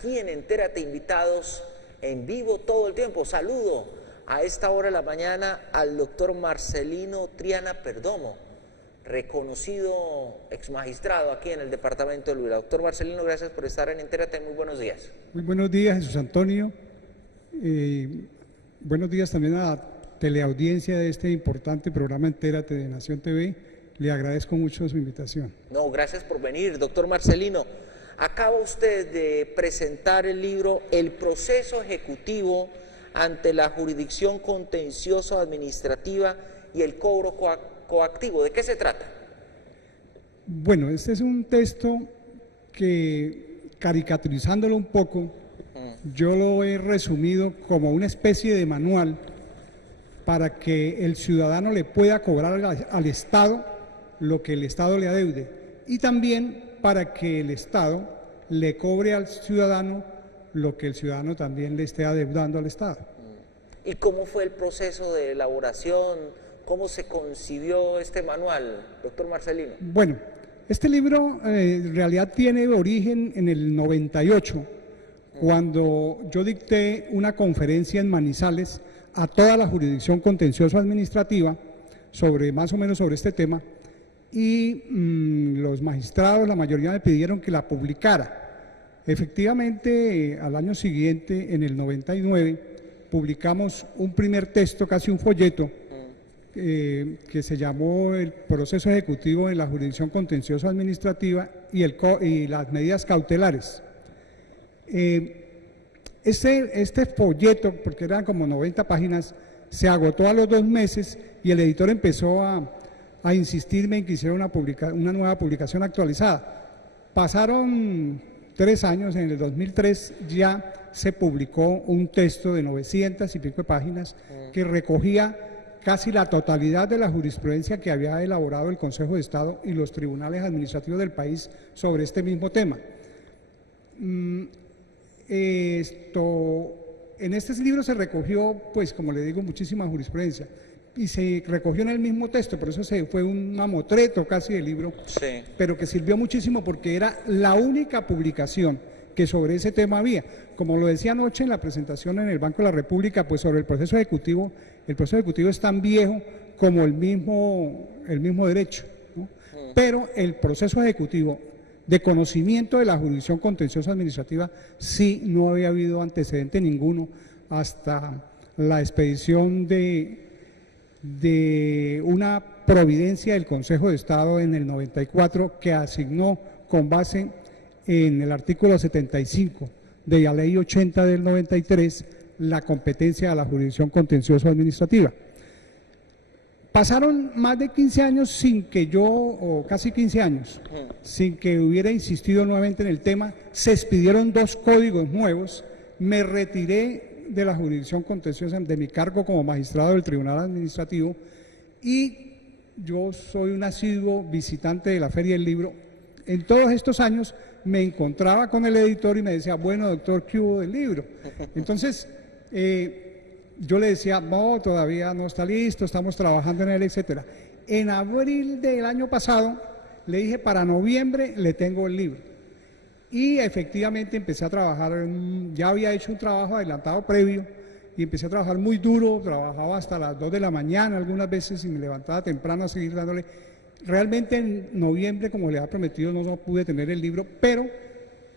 Aquí en Entérate, invitados en vivo todo el tiempo. Saludo a esta hora de la mañana al doctor Marcelino Triana Perdomo, reconocido exmagistrado aquí en el departamento de Huila. Doctor Marcelino, gracias por estar en Entérate. Muy buenos días. Muy buenos días, Jesús Antonio. Buenos días también a la teleaudiencia de este importante programa Entérate de Nación TV. Le agradezco mucho su invitación. No, gracias por venir, doctor Marcelino. Acaba usted de presentar el libro El proceso ejecutivo ante la jurisdicción contencioso administrativa y el cobro coactivo. ¿De qué se trata? Bueno, este es un texto que, caricaturizándolo un poco, yo lo he resumido como una especie de manual para que el ciudadano le pueda cobrar al Estado lo que el Estado le adeude y también para que el Estado le cobre al ciudadano lo que el ciudadano también le esté adeudando al Estado. ¿Y cómo fue el proceso de elaboración? ¿Cómo se concibió este manual, doctor Marcelino? Bueno, este libro en realidad tiene origen en el 98, cuando yo dicté una conferencia en Manizales a toda la jurisdicción contencioso administrativa sobre más o menos sobre este tema. Y los magistrados, la mayoría me pidieron que la publicara. Efectivamente, al año siguiente, en el 99, publicamos un primer texto, casi un folleto, que se llamó El proceso ejecutivo en la jurisdicción contencioso administrativa y las medidas cautelares. Este folleto, porque eran como 90 páginas, se agotó a los 2 meses y el editor empezó a insistirme en que hiciera una nueva publicación actualizada. Pasaron 3 años, en el 2003 ya se publicó un texto de 900 y pico de páginas que recogía casi la totalidad de la jurisprudencia que había elaborado el Consejo de Estado y los tribunales administrativos del país sobre este mismo tema. En este libro se recogió, pues como le digo, muchísima jurisprudencia. Y se recogió en el mismo texto, por eso fue un mamotreto casi del libro, sí, pero que sirvió muchísimo porque era la única publicación que sobre ese tema había. Como lo decía anoche en la presentación en el Banco de la República, pues sobre el proceso ejecutivo es tan viejo como el mismo derecho, ¿no? Pero el proceso ejecutivo de conocimiento de la jurisdicción contenciosa administrativa sí no había habido antecedente ninguno hasta la expedición de una providencia del Consejo de Estado en el 94 que asignó con base en el artículo 75 de la Ley 80 del 93 la competencia de la jurisdicción contencioso administrativa. Pasaron más de 15 años sin que yo, o casi 15 años, sin que hubiera insistido nuevamente en el tema. Se expidieron 2 códigos nuevos, me retiré de la jurisdicción contenciosa de mi cargo como magistrado del Tribunal Administrativo y yo soy un asiduo visitante de la Feria del Libro. En todos estos años me encontraba con el editor y me decía, bueno, doctor, ¿qué hubo del libro? Entonces, yo le decía, no, todavía no está listo, estamos trabajando en él, etcétera. En abril del año pasado le dije, para noviembre le tengo el libro. Y efectivamente empecé a trabajar, ya había hecho un trabajo adelantado previo y empecé a trabajar muy duro, trabajaba hasta las 2 de la mañana algunas veces y me levantaba temprano a seguir dándole. Realmente en noviembre, como le había prometido, no pude tener el libro, pero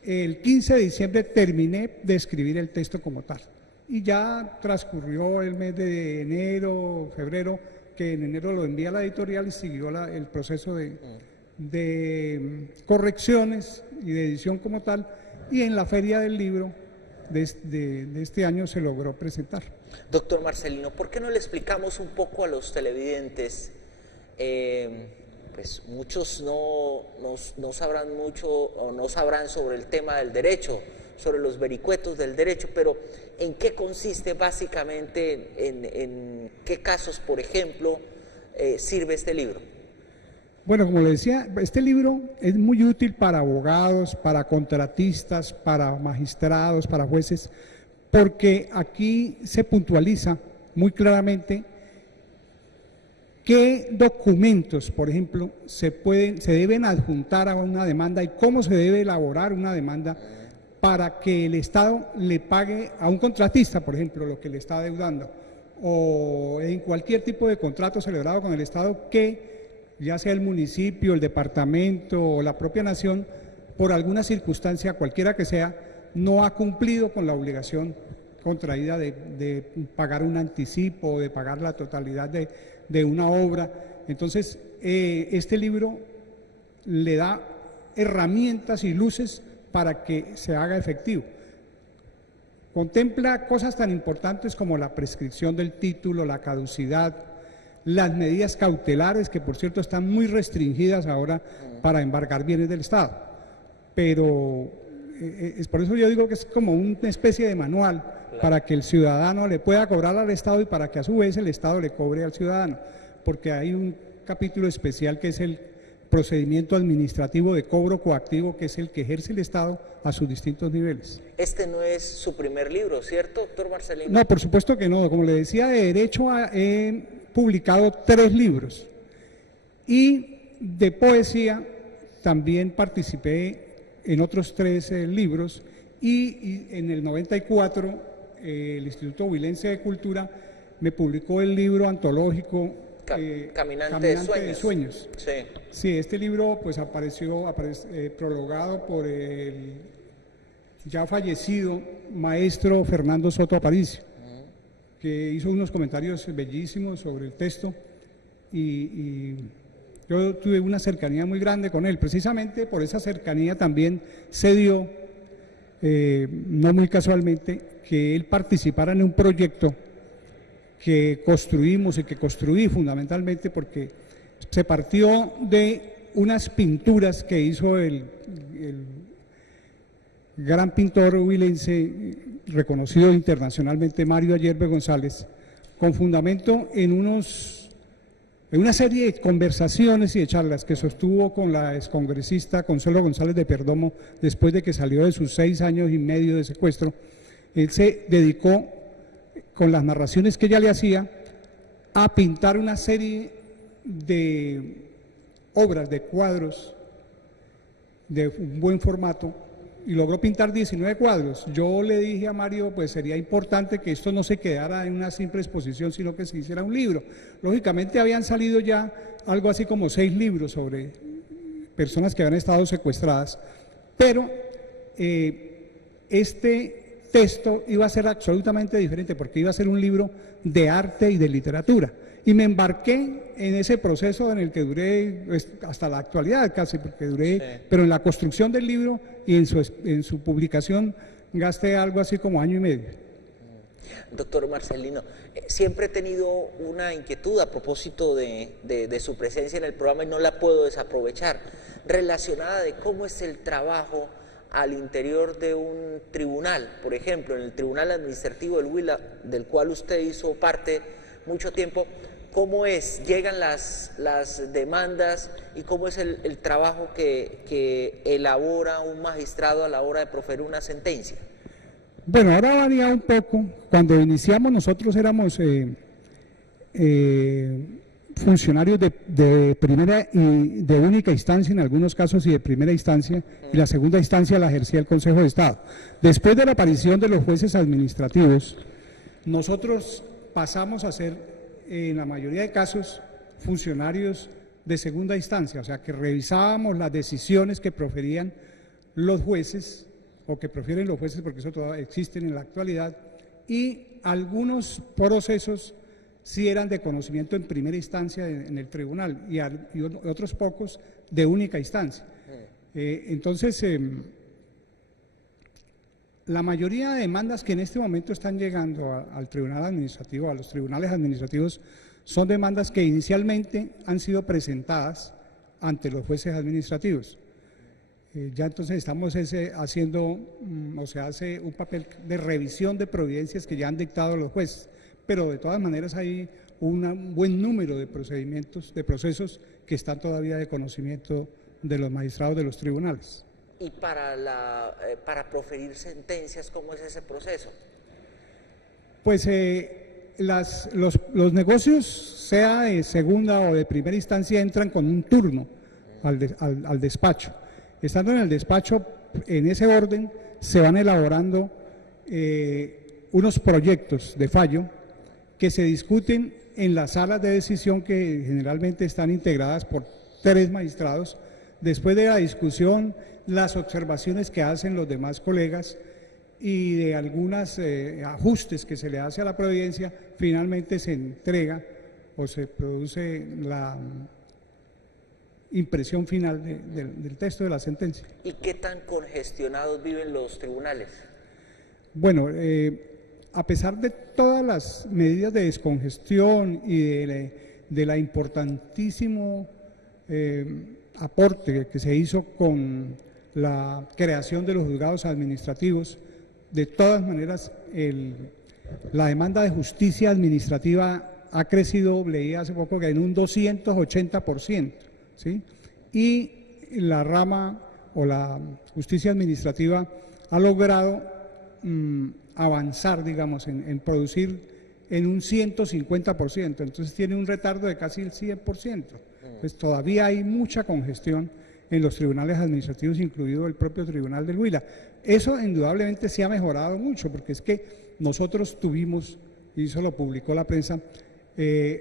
el 15 de diciembre terminé de escribir el texto como tal. Y ya transcurrió el mes de enero, febrero, que en enero lo envié a la editorial y siguió el proceso de correcciones y de edición como tal, y en la Feria del Libro de este año se logró presentar. Doctor Marcelino, ¿por qué no le explicamos un poco a los televidentes? Pues muchos no sabrán mucho o no sabrán sobre el tema del derecho, sobre los vericuetos del derecho, pero ¿en qué consiste básicamente, en qué casos, por ejemplo, sirve este libro? Bueno, como le decía, este libro es muy útil para abogados, para contratistas, para magistrados, para jueces, porque aquí se puntualiza muy claramente qué documentos, por ejemplo, se deben adjuntar a una demanda y cómo se debe elaborar una demanda para que el Estado le pague a un contratista, por ejemplo, lo que le está adeudando, o en cualquier tipo de contrato celebrado con el Estado que, ya sea el municipio, el departamento o la propia nación, por alguna circunstancia, cualquiera que sea, no ha cumplido con la obligación contraída de pagar un anticipo, de pagar la totalidad de una obra. Entonces, este libro le da herramientas y luces para que se haga efectivo. Contempla cosas tan importantes como la prescripción del título, la caducidad, las medidas cautelares, que por cierto están muy restringidas ahora para embargar bienes del Estado. Pero es por eso yo digo que es como una especie de manual para que el ciudadano le pueda cobrar al Estado y para que a su vez el Estado le cobre al ciudadano, porque hay un capítulo especial que es el procedimiento administrativo de cobro coactivo, que es el que ejerce el Estado a sus distintos niveles. Este no es su primer libro, ¿cierto, doctor Marcelino? No, por supuesto que no. Como le decía, de Derecho he publicado 3 libros y de poesía también participé en otros 3 libros y en el 94 el Instituto Huilense de Cultura me publicó el libro antológico Caminante de Sueños. Sí. Sí, este libro pues apareció prologado por el ya fallecido maestro Fernando Soto Aparicio, que hizo unos comentarios bellísimos sobre el texto y yo tuve una cercanía muy grande con él. Precisamente por esa cercanía también se dio, no muy casualmente, que él participara en un proyecto que construimos y que construí fundamentalmente porque se partió de unas pinturas que hizo el gran pintor huilense, reconocido internacionalmente, Mario Ayerbe González, con fundamento en una serie de conversaciones y de charlas que sostuvo con la excongresista Consuelo González de Perdomo después de que salió de sus 6 años y medio de secuestro. Él se dedicó, con las narraciones que ella le hacía, a pintar una serie de obras, de cuadros de un buen formato, y logró pintar 19 cuadros. Yo le dije a Mario, pues sería importante que esto no se quedara en una simple exposición, sino que se hiciera un libro. Lógicamente habían salido ya algo así como 6 libros sobre personas que habían estado secuestradas, pero este texto iba a ser absolutamente diferente porque iba a ser un libro de arte y de literatura. Y me embarqué en ese proceso en el que duré pues, hasta la actualidad casi, porque duré, sí. Pero en la construcción del libro y en su publicación gasté algo así como 1 año y medio. Doctor Marcelino, siempre he tenido una inquietud a propósito de su presencia en el programa y no la puedo desaprovechar, relacionada de cómo es el trabajo al interior de un tribunal, por ejemplo, en el Tribunal Administrativo del Huila, del cual usted hizo parte mucho tiempo. ¿Cómo llegan las demandas y cómo es el trabajo que elabora un magistrado a la hora de proferir una sentencia? Bueno, ahora varía un poco. Cuando iniciamos nosotros éramos funcionarios de primera y de única instancia en algunos casos y de primera instancia, y la segunda instancia la ejercía el Consejo de Estado. Después de la aparición de los jueces administrativos, nosotros pasamos a ser, en la mayoría de casos, funcionarios de segunda instancia, o sea que revisábamos las decisiones que proferían los jueces, o que profieren los jueces, porque eso todavía existen en la actualidad, y algunos procesos sí eran de conocimiento en primera instancia en el tribunal y otros pocos de única instancia. Entonces, la mayoría de demandas que en este momento están llegando al tribunal administrativo, a los tribunales administrativos, son demandas que inicialmente han sido presentadas ante los jueces administrativos. Ya entonces estamos haciendo, o sea, hace un papel de revisión de providencias que ya han dictado los jueces, pero de todas maneras hay un buen número de procedimientos, de procesos que están todavía de conocimiento de los magistrados de los tribunales. ¿Y para proferir sentencias, cómo es ese proceso? Pues los negocios, sea de segunda o de primera instancia, entran con un turno al despacho. Estando en el despacho, en ese orden, se van elaborando unos proyectos de fallo que se discuten en las salas de decisión que generalmente están integradas por 3 magistrados. Después de la discusión, las observaciones que hacen los demás colegas y de algunos ajustes que se le hace a la providencia, finalmente se entrega o se produce la impresión final del texto de la sentencia. ¿Y qué tan congestionados viven los tribunales? Bueno, a pesar de todas las medidas de descongestión y de la importantísimo aporte que se hizo con la creación de los juzgados administrativos, de todas maneras la demanda de justicia administrativa ha crecido, leí hace poco que en un 280%, ¿sí? Y la rama o la justicia administrativa ha logrado avanzar, digamos, en producir en un 150%, entonces tiene un retardo de casi el 100%. Pues todavía hay mucha congestión en los tribunales administrativos, incluido el propio Tribunal del Huila. Eso indudablemente se ha mejorado mucho, porque es que nosotros tuvimos, y eso lo publicó la prensa,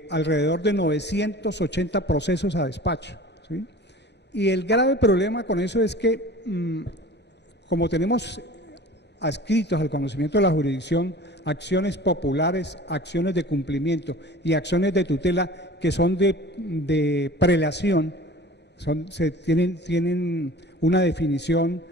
alrededor de 980 procesos a despacho, ¿sí? Y el grave problema con eso es que, como tenemos adscritos al conocimiento de la jurisdicción acciones populares, acciones de cumplimiento y acciones de tutela que son de prelación, tienen una definición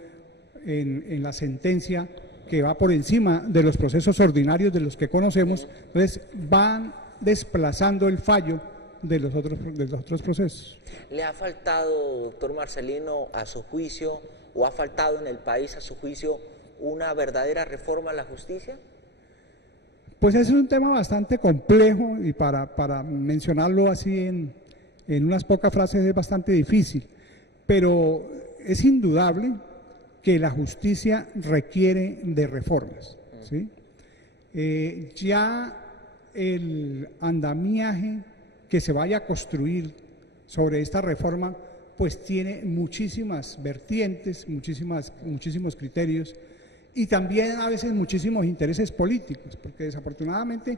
en la sentencia que va por encima de los procesos ordinarios de los que conocemos, entonces van desplazando el fallo de los otros procesos. ¿Le ha faltado, doctor Marcelino, a su juicio, o ha faltado en el país a su juicio, una verdadera reforma a la justicia? Pues ese es un tema bastante complejo y para mencionarlo así en unas pocas frases es bastante difícil, pero es indudable que la justicia requiere de reformas, ¿sí? Ya el andamiaje que se vaya a construir sobre esta reforma pues tiene muchísimas vertientes, muchísimos criterios y también a veces muchísimos intereses políticos, porque desafortunadamente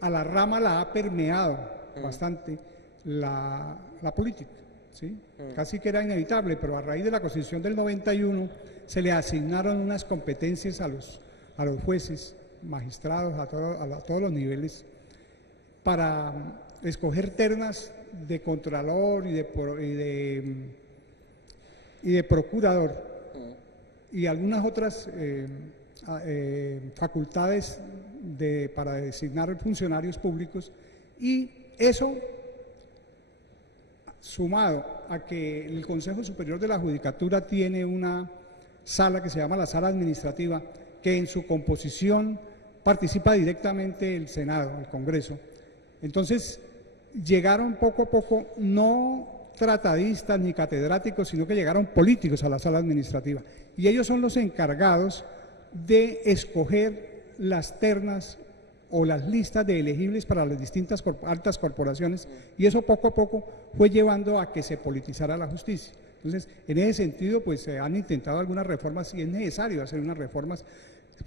a la rama la ha permeado bastante la política, ¿sí? Casi que era inevitable, pero a raíz de la Constitución del 91 se le asignaron unas competencias a los jueces, magistrados, a todos los niveles, para escoger ternas de contralor y de procurador y algunas otras facultades para designar funcionarios públicos, y eso sumado a que el Consejo Superior de la Judicatura tiene una sala que se llama la Sala Administrativa, que en su composición participa directamente el Senado, el Congreso. Entonces llegaron poco a poco, no tratadistas ni catedráticos, sino que llegaron políticos a la Sala Administrativa, y ellos son los encargados de escoger las ternas o las listas de elegibles para las distintas altas corporaciones, y eso poco a poco fue llevando a que se politizara la justicia. Entonces, en ese sentido, pues se han intentado algunas reformas y es necesario hacer unas reformas,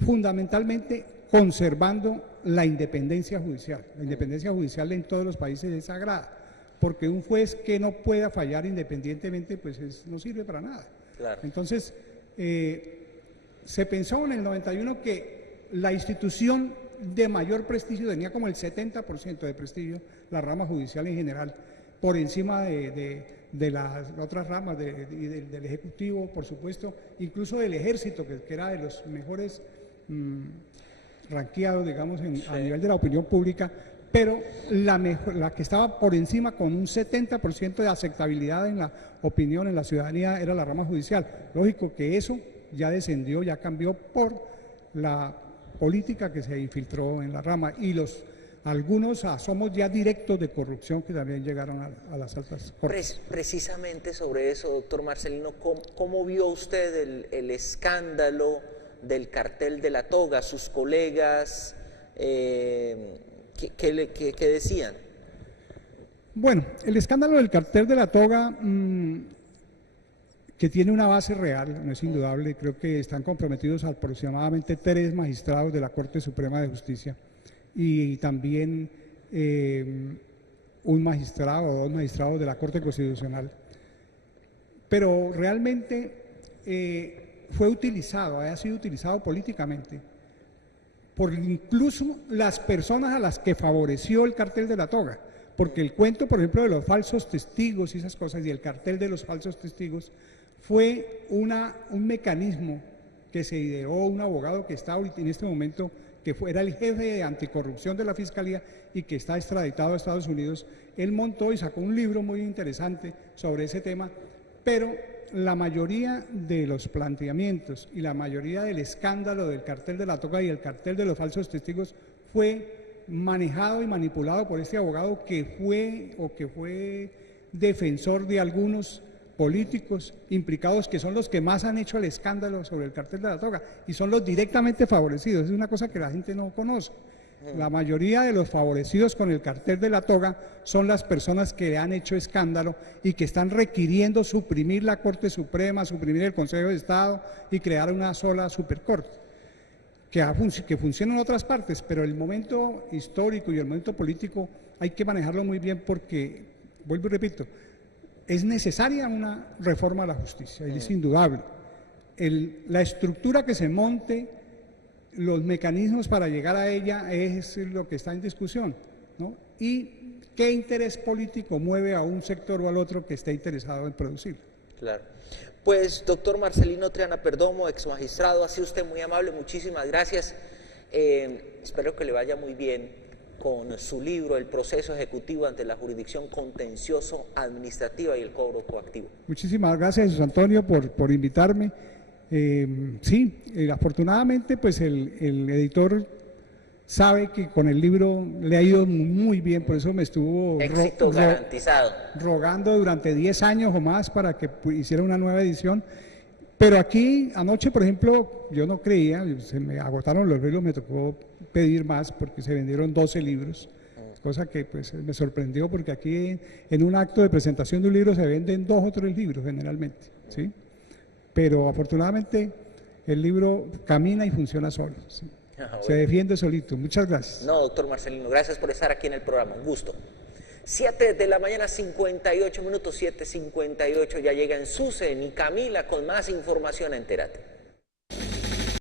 fundamentalmente conservando la independencia judicial. La independencia judicial en todos los países es sagrada, porque un juez que no pueda fallar independientemente, pues no sirve para nada. Claro. Entonces, se pensó en el 91 que la institución de mayor prestigio tenía como el 70% de prestigio, la rama judicial en general, por encima de las otras ramas, del Ejecutivo, por supuesto, incluso del Ejército, que era de los mejores ranqueados, digamos, a nivel de la opinión pública, pero la que estaba por encima con un 70% de aceptabilidad en la opinión, en la ciudadanía, era la rama judicial. Lógico que eso ya descendió, ya cambió por la política que se infiltró en la rama y algunos asomos ya directos de corrupción que también llegaron a las altas cortes. Precisamente sobre eso, doctor Marcelino, ¿cómo vio usted el escándalo del cartel de la toga? Sus colegas, ¿qué decían? Bueno, el escándalo del cartel de la toga que tiene una base real, no es indudable. Creo que están comprometidos aproximadamente 3 magistrados de la Corte Suprema de Justicia y también un magistrado o 2 magistrados de la Corte Constitucional. Pero realmente fue utilizado, ha sido utilizado políticamente por incluso las personas a las que favoreció el cartel de la toga, porque el cuento, por ejemplo, de los falsos testigos y esas cosas, y el cartel de los falsos testigos, fue un mecanismo que se ideó un abogado que está en este momento, que era el jefe de anticorrupción de la Fiscalía y que está extraditado a Estados Unidos. Él montó y sacó un libro muy interesante sobre ese tema, pero la mayoría de los planteamientos y la mayoría del escándalo del cartel de la toga y el cartel de los falsos testigos fue manejado y manipulado por este abogado que fue defensor de algunos políticos implicados, que son los que más han hecho el escándalo sobre el cartel de la toga y son los directamente favorecidos. Es una cosa que la gente no conoce. La mayoría de los favorecidos con el cartel de la toga son las personas que le han hecho escándalo y que están requiriendo suprimir la Corte Suprema, suprimir el Consejo de Estado y crear una sola supercorte, que funciona en otras partes, pero el momento histórico y el momento político hay que manejarlo muy bien porque, vuelvo y repito, es necesaria una reforma a la justicia, es indudable. La estructura que se monte, los mecanismos para llegar a ella es lo que está en discusión, ¿no? Y qué interés político mueve a un sector o al otro que esté interesado en producirlo. Claro. Pues, doctor Marcelino Triana Perdomo, ex magistrado, ha sido usted muy amable, muchísimas gracias. Espero que le vaya muy bien con su libro, El proceso ejecutivo ante la jurisdicción contencioso administrativa y el cobro coactivo. Muchísimas gracias, José Antonio, por invitarme. Sí, afortunadamente pues el editor sabe que con el libro le ha ido muy bien, por eso me estuvo éxito garantizado, rogando durante 10 años o más para que hiciera una nueva edición. Pero aquí anoche, por ejemplo, yo no creía, se me agotaron los libros, me tocó pedir más porque se vendieron 12 libros, cosa que pues me sorprendió porque aquí en un acto de presentación de un libro se venden 2 o 3 libros generalmente, ¿sí? Pero afortunadamente el libro camina y funciona solo, ¿sí? Bueno. Se defiende solito. Muchas gracias. No, doctor Marcelino, gracias por estar aquí en el programa, un gusto. 7 de la mañana, 58 minutos, 7:58, ya llega en Sucen y Camila con más información. Entérate.